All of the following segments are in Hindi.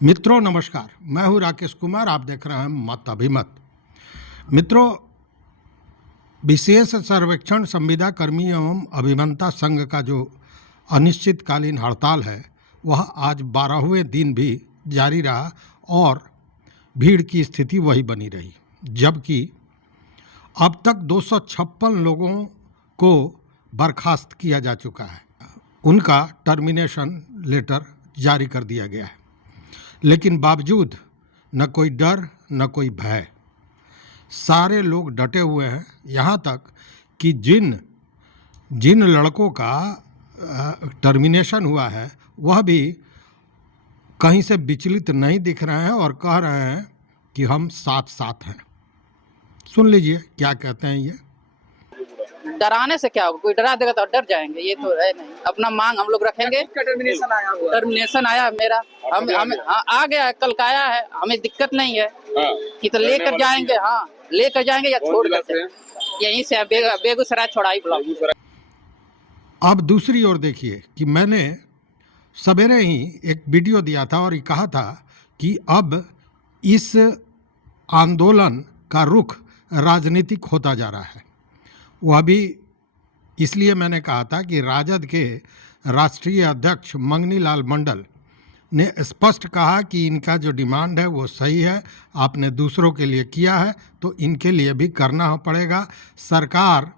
मित्रों नमस्कार, मैं हूं राकेश कुमार। आप देख रहे हैं मत अभिमत। मित्रों, विशेष सर्वेक्षण संविदा कर्मी एवं अभियंता संघ का जो अनिश्चितकालीन हड़ताल है वह आज 12वें दिन भी जारी रहा और भीड़ की स्थिति वही बनी रही, जबकि अब तक 256 लोगों को बर्खास्त किया जा चुका है। उनका टर्मिनेशन लेटर जारी कर दिया गया है, लेकिन बावजूद न कोई डर न कोई भय, सारे लोग डटे हुए हैं। यहाँ तक कि जिन लड़कों का टर्मिनेशन हुआ है वह भी कहीं से विचलित नहीं दिख रहे हैं और कह रहे हैं कि हम साथ साथ हैं। सुन लीजिए क्या कहते हैं ये। डराने से क्या होगा? कोई डरा देगा तो डर जाएंगे, ये तो है नहीं। अपना मांग हम लोग रखेंगे। टर्मिनेशन आया मेरा, हम आ गया, कल का आया है, हमें दिक्कत नहीं है कि तो लेकर जाएंगे। हाँ, लेकर जाएंगे या छोड़ देते हैं। यहीं से बेगूसराय छोड़ाई ब्लॉक। अब दूसरी ओर देखिए कि मैंने सवेरे ही एक वीडियो दिया था और ये कहा था कि अब इस आंदोलन का रुख राजनीतिक होता जा रहा है। वह भी इसलिए मैंने कहा था कि राजद के राष्ट्रीय अध्यक्ष मंगनी लाल मंडल ने स्पष्ट कहा कि इनका जो डिमांड है वो सही है, आपने दूसरों के लिए किया है तो इनके लिए भी करना पड़ेगा। सरकार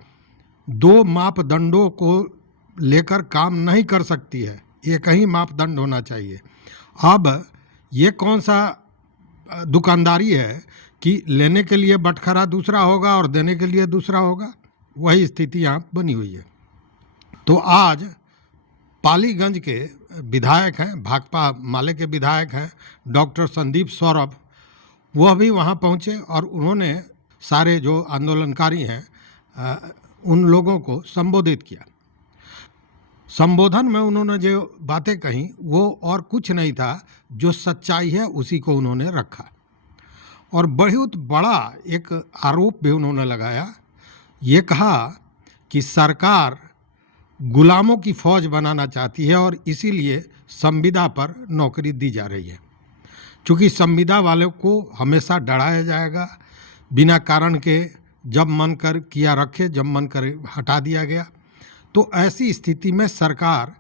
दो मापदंडों को लेकर काम नहीं कर सकती है, एक ही मापदंड होना चाहिए। अब ये कौन सा दुकानदारी है कि लेने के लिए बटखरा दूसरा होगा और देने के लिए दूसरा होगा? वही स्थिति यहाँ बनी हुई है। तो आज पालीगंज के विधायक हैं, भाकपा माले के विधायक हैं डॉक्टर संदीप सौरभ, वह भी वहाँ पहुँचे और उन्होंने सारे जो आंदोलनकारी हैं उन लोगों को संबोधित किया। संबोधन में उन्होंने जो बातें कही वो और कुछ नहीं था, जो सच्चाई है उसी को उन्होंने रखा और बहुत बड़ा एक आरोप भी उन्होंने लगाया। ये कहा कि सरकार गुलामों की फौज बनाना चाहती है और इसीलिए संविदा पर नौकरी दी जा रही है। क्योंकि संविदा वालों को हमेशा डराया जाएगा, बिना कारण के जब मन कर किया रखे, जब मन कर हटा दिया गया। तो ऐसी स्थिति में सरकार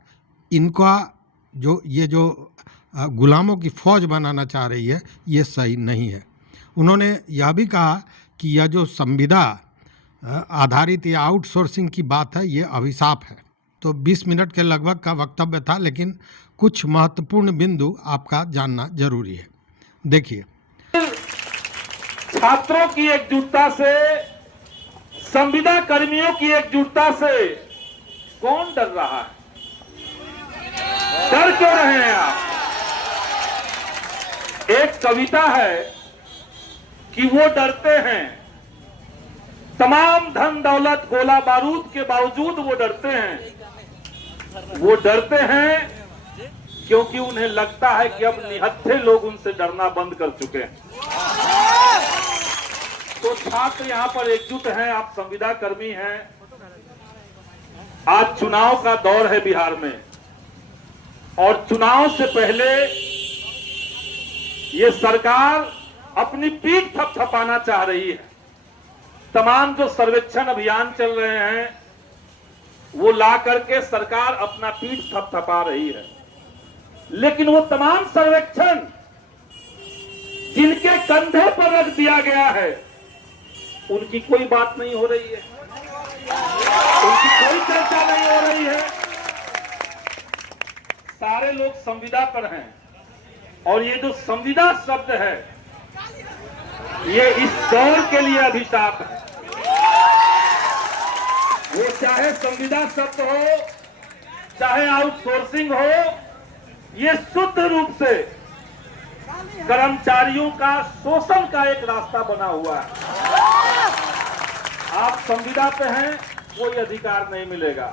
इनका जो गुलामों की फौज बनाना चाह रही है ये सही नहीं है। उन्होंने यह भी कहा कि यह जो संविदा आधारित या आउटसोर्सिंग की बात है ये अभिशाप है। तो 20 मिनट के लगभग का वक्तव्य था, लेकिन कुछ महत्वपूर्ण बिंदु आपका जानना जरूरी है। देखिए, छात्रों की एकजुटता से, संविदा कर्मियों की एकजुटता से कौन डर रहा है? डर क्यों रहे हैं आप? एक कविता है कि वो डरते हैं, तमाम धन दौलत गोला बारूद के बावजूद वो डरते हैं। वो डरते हैं क्योंकि उन्हें लगता है कि अब निहत्थे लोग उनसे डरना बंद कर चुके हैं। तो छात्र यहां पर एकजुट हैं, आप संविदा कर्मी हैं। आज चुनाव का दौर है बिहार में और चुनाव से पहले ये सरकार अपनी पीठ थपथपाना चाह रही है। तमाम जो सर्वेक्षण अभियान चल रहे हैं वो ला करके सरकार अपना पीठ थपथपा रही है, लेकिन वो तमाम सर्वेक्षण जिनके कंधे पर रख दिया गया है उनकी कोई बात नहीं हो रही है, उनकी कोई चर्चा नहीं हो रही है। सारे लोग संविदा पर हैं और ये जो संविदा शब्द है ये इस दौर के लिए अभिशाप है। वो चाहे संविदा शब्द हो चाहे आउटसोर्सिंग हो, ये शुद्ध रूप से कर्मचारियों का शोषण का एक रास्ता बना हुआ है। आप संविदा पे हैं, कोई अधिकार नहीं मिलेगा।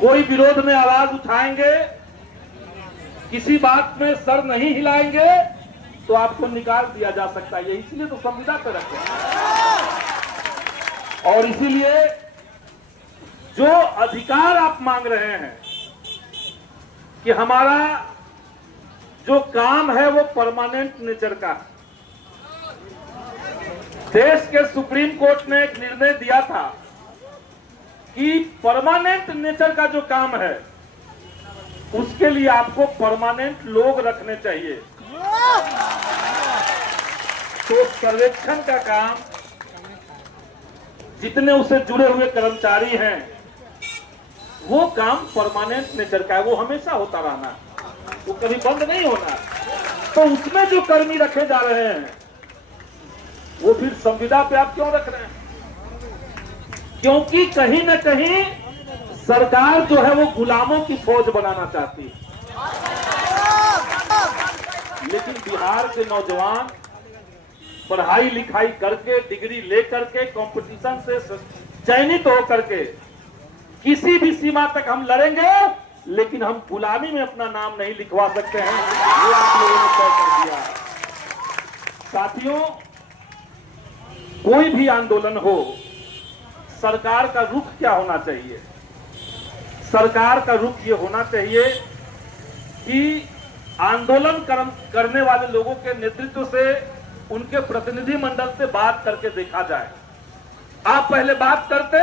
कोई विरोध में आवाज उठाएंगे, किसी बात में सर नहीं हिलाएंगे तो आपको निकाल दिया जा सकता है। इसलिए तो संविदा पे रखते हैं और इसीलिए जो अधिकार आप मांग रहे हैं कि हमारा जो काम है वो परमानेंट नेचर का है। देश के सुप्रीम कोर्ट ने एक निर्णय दिया था कि परमानेंट नेचर का जो काम है उसके लिए आपको परमानेंट लोग रखने चाहिए। तो सर्वेक्षण का काम, जितने उससे जुड़े हुए कर्मचारी हैं, वो काम परमानेंट नेचर का है, वो हमेशा होता रहना, वो कभी बंद नहीं होना। तो उसमें जो कर्मी रखे जा रहे हैं वो फिर संविदा पे आप क्यों रख रहे हैं? क्योंकि कहीं न कहीं सरकार जो है वो गुलामों की फौज बनाना चाहती है। लेकिन बिहार के नौजवान पढ़ाई लिखाई करके, डिग्री लेकर के, कंपटीशन से चयनित होकर के किसी भी सीमा तक हम लड़ेंगे, लेकिन हम गुलामी में अपना नाम नहीं लिखवा सकते हैं। ये आप लोगों ने तय कर दिया। साथियों, कोई भी आंदोलन हो, सरकार का रुख क्या होना चाहिए? सरकार का रुख ये होना चाहिए कि आंदोलन करने वाले लोगों के नेतृत्व से, उनके प्रतिनिधि मंडल से बात करके देखा जाए। आप पहले बात करते,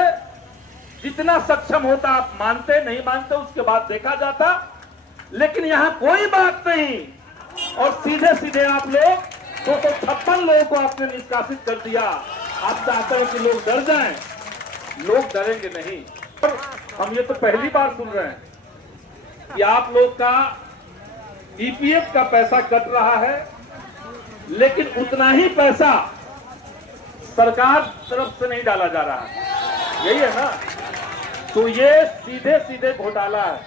जितना सक्षम होता आप मानते, नहीं मानते उसके बाद देखा जाता। लेकिन यहां कोई बात नहीं और सीधे सीधे आप लोग 256 लोगों को आपने निष्कासित कर दिया। आप चाहते हैं कि लोग डर जाएं, लोग डरेंगे नहीं। हम ये तो पहली बार सुन रहे हैं कि आप लोग का ईपीएफ का पैसा कट रहा है, लेकिन उतना ही पैसा सरकार तरफ से नहीं डाला जा रहा है। यही है ना? तो ये सीधे सीधे घोटाला है,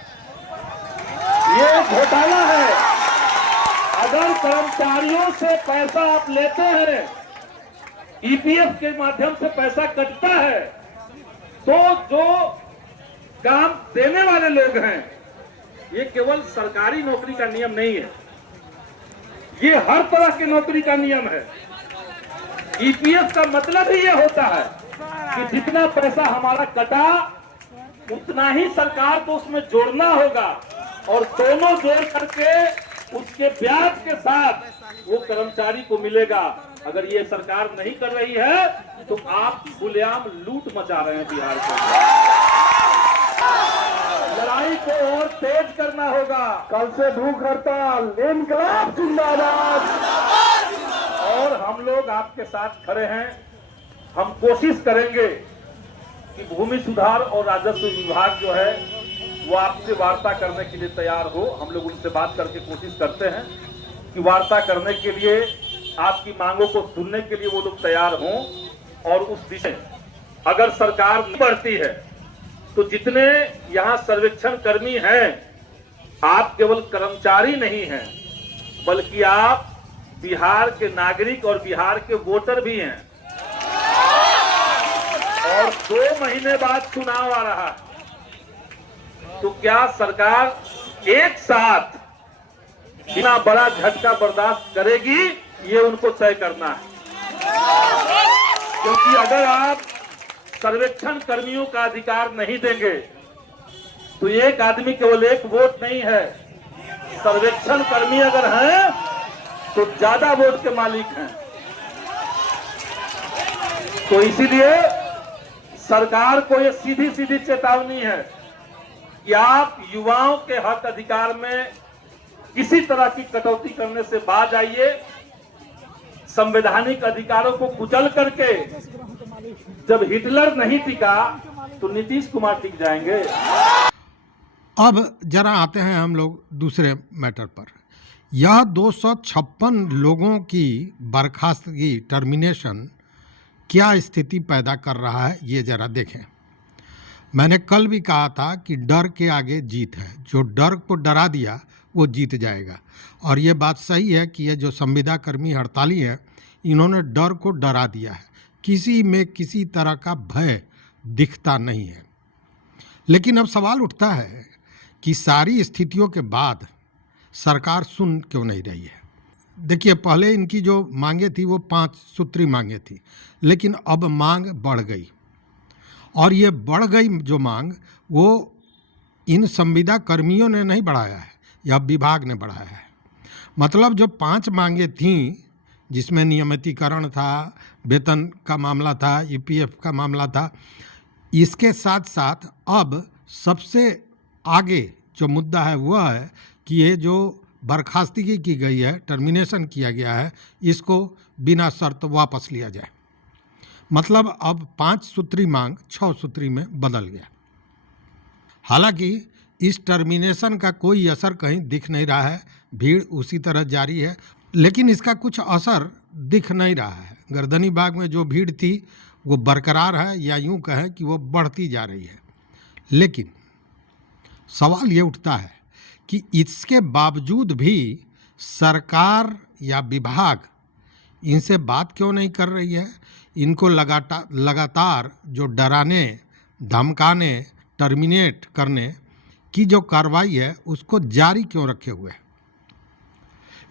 ये घोटाला है। अगर कर्मचारियों से पैसा आप लेते हैं, ईपीएफ के माध्यम से पैसा कटता है, तो जो काम देने वाले लोग हैं, ये केवल सरकारी नौकरी का नियम नहीं है, ये हर तरह की नौकरी का नियम है। ईपीएफ का मतलब ही ये होता है कि जितना पैसा हमारा कटा उतना ही सरकार को उसमें जोड़ना होगा, और दोनों जोड़ करके उसके ब्याज के साथ वो कर्मचारी को मिलेगा। अगर ये सरकार नहीं कर रही है तो आप खुलेआम लूट मचा रहे हैं बिहार के। लड़ाई को और तेज करना होगा। कल से भूख हड़ताल, इनकलाब जिंदाबाद। और हम लोग आपके साथ खड़े हैं। हम कोशिश करेंगे कि भूमि सुधार और राजस्व विभाग जो है वो आपसे वार्ता करने के लिए तैयार हो। हम लोग उनसे बात करके कोशिश करते हैं कि वार्ता करने के लिए, आपकी मांगों को सुनने के लिए वो लोग तैयार हों। और उस दिशा अगर सरकार नहीं बढ़ती है तो जितने यहाँ सर्वेक्षण कर्मी हैं, आप केवल कर्मचारी नहीं हैं, बल्कि आप बिहार के नागरिक और बिहार के वोटर भी हैं। और 2 महीने बाद चुनाव आ रहा है, तो क्या सरकार एक साथ बिना बड़ा झटका बर्दाश्त करेगी? ये उनको तय करना है। क्योंकि अगर आप सर्वेक्षण कर्मियों का अधिकार नहीं देंगे तो एक आदमी केवल एक वोट नहीं है। सर्वेक्षण कर्मी अगर हैं तो ज्यादा वोट के मालिक हैं। तो इसीलिए सरकार को ये सीधी सीधी चेतावनी है कि आप युवाओं के हक अधिकार में किसी तरह की कटौती करने से बाज आइए। संवैधानिक अधिकारों को कुचल करके जब हिटलर नहीं टिका तो नीतीश कुमार टिक जाएंगे। अब जरा आते हैं हम लोग दूसरे मैटर पर। यह 256 लोगों की बर्खास्तगी, टर्मिनेशन, क्या स्थिति पैदा कर रहा है, ये जरा देखें। मैंने कल भी कहा था कि डर के आगे जीत है। जो डर को डरा दिया वो जीत जाएगा। और ये बात सही है कि ये जो संविदा कर्मी हड़ताली हैं, इन्होंने डर को डरा दिया है। किसी में किसी तरह का भय दिखता नहीं है। लेकिन अब सवाल उठता है कि सारी स्थितियों के बाद सरकार सुन क्यों नहीं रही है। देखिए, पहले इनकी जो मांगे थी वो 5 सूत्री मांगे थी, लेकिन अब मांग बढ़ गई। और ये बढ़ गई जो मांग, वो इन संविदा कर्मियों ने नहीं बढ़ाया है, यह विभाग ने बढ़ाया है। मतलब जो 5 मांगे थीं, जिसमें नियमितीकरण था, वेतन का मामला था, ईपीएफ का मामला था, इसके साथ साथ अब सबसे आगे जो मुद्दा है वह है कि ये जो बर्खास्तगी की गई है, टर्मिनेशन किया गया है, इसको बिना शर्त वापस लिया जाए। मतलब अब 5 सूत्री मांग 6 सूत्री में बदल गया। हालांकि इस टर्मिनेशन का कोई असर कहीं दिख नहीं रहा है, भीड़ उसी तरह जारी है, लेकिन इसका कुछ असर दिख नहीं रहा है। गर्दनी बाग में जो भीड़ थी वो बरकरार है, या यूं कहें कि वो बढ़ती जा रही है। लेकिन सवाल ये उठता है कि इसके बावजूद भी सरकार या विभाग इनसे बात क्यों नहीं कर रही है? इनको लगातार जो डराने, धमकाने, टर्मिनेट करने की जो कार्रवाई है उसको जारी क्यों रखे हुए है?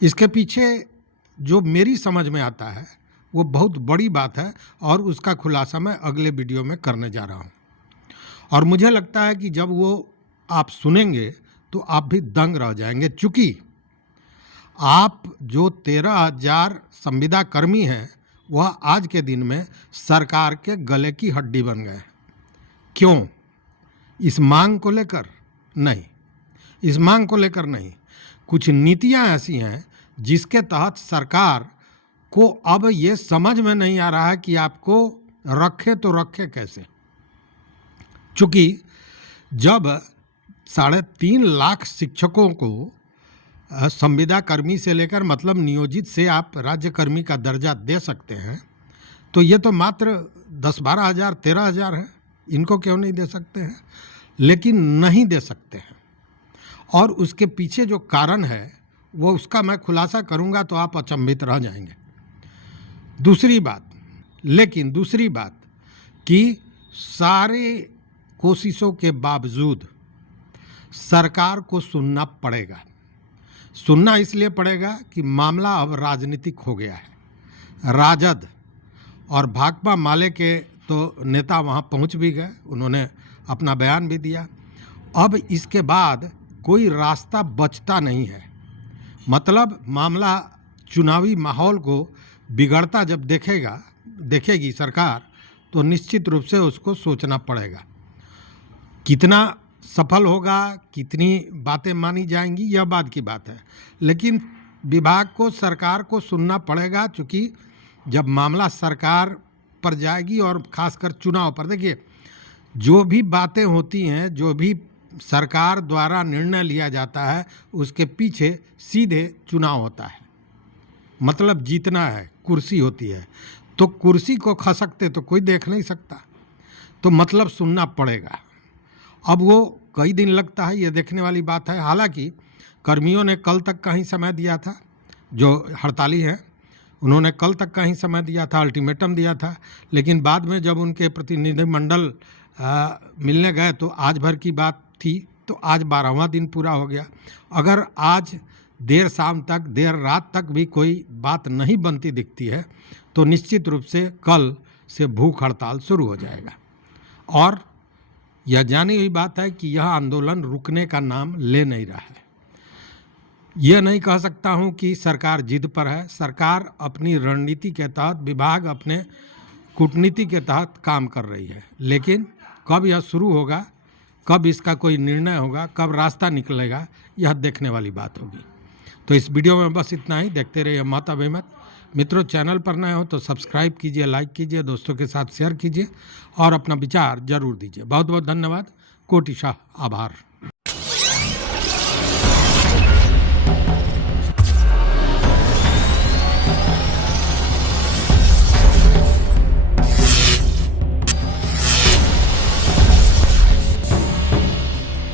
इसके पीछे जो मेरी समझ में आता है वो बहुत बड़ी बात है, और उसका खुलासा मैं अगले वीडियो में करने जा रहा हूँ। और मुझे लगता है कि जब वो आप सुनेंगे तो आप भी दंग रह जाएंगे, चूँकि आप जो 13,000 संविदा कर्मी हैं वह आज के दिन में सरकार के गले की हड्डी बन गए। क्यों? इस मांग को लेकर नहीं, इस मांग को लेकर नहीं, कुछ नीतियां ऐसी हैं जिसके तहत सरकार को अब ये समझ में नहीं आ रहा है कि आपको रखे तो रखे कैसे। चूँकि जब 3.5 लाख शिक्षकों को संविदा कर्मी से लेकर मतलब नियोजित से आप राज्य कर्मी का दर्जा दे सकते हैं, तो ये तो मात्र 10-12 हज़ार 13,000 है, इनको क्यों नहीं दे सकते हैं? लेकिन नहीं दे सकते हैं, और उसके पीछे जो कारण है वो उसका मैं खुलासा करूंगा तो आप अचंभित रह जाएंगे। दूसरी बात कि सारे कोशिशों के बावजूद सरकार को सुनना पड़ेगा। सुनना इसलिए पड़ेगा कि मामला अब राजनीतिक हो गया है। राजद और भाकपा माले के तो नेता वहां पहुंच भी गए, उन्होंने अपना बयान भी दिया। अब इसके बाद कोई रास्ता बचता नहीं है। मतलब मामला चुनावी माहौल को बिगड़ता जब देखेगी सरकार, तो निश्चित रूप से उसको सोचना पड़ेगा। कितना सफल होगा, कितनी बातें मानी जाएंगी, यह बात की बात है, लेकिन विभाग को, सरकार को सुनना पड़ेगा। क्योंकि जब मामला सरकार पर जाएगी और खासकर चुनाव पर, देखिए जो भी बातें होती हैं, जो भी सरकार द्वारा निर्णय लिया जाता है, उसके पीछे सीधे चुनाव होता है। मतलब जीतना है, कुर्सी होती है, तो कुर्सी को खसकते तो कोई देख नहीं सकता, तो मतलब सुनना पड़ेगा। अब वो कई दिन लगता है, ये देखने वाली बात है। हालांकि कर्मियों ने कल तक का ही समय दिया था, जो हड़ताली हैं उन्होंने कल तक का ही समय दिया था, अल्टीमेटम दिया था, लेकिन बाद में जब उनके प्रतिनिधिमंडल मिलने गए तो आज भर की बात थी, तो आज 12वां दिन पूरा हो गया। अगर आज देर शाम तक, देर रात तक भी कोई बात नहीं बनती दिखती है, तो निश्चित रूप से कल से भूख हड़ताल शुरू हो जाएगा। और यह जानी हुई बात है कि यह आंदोलन रुकने का नाम ले नहीं रहा है। यह नहीं कह सकता हूं कि सरकार जिद पर है। सरकार अपनी रणनीति के तहत, विभाग अपने कूटनीति के तहत काम कर रही है, लेकिन कब यह शुरू होगा, कब इसका कोई निर्णय होगा, कब रास्ता निकलेगा, यह देखने वाली बात होगी। तो इस वीडियो में बस इतना ही। देखते रहिए मत अभिमत। मित्रों, चैनल पर नए हो तो सब्सक्राइब कीजिए, लाइक कीजिए, दोस्तों के साथ शेयर कीजिए और अपना विचार जरूर दीजिए। बहुत बहुत धन्यवाद। कोटिशाह आभार।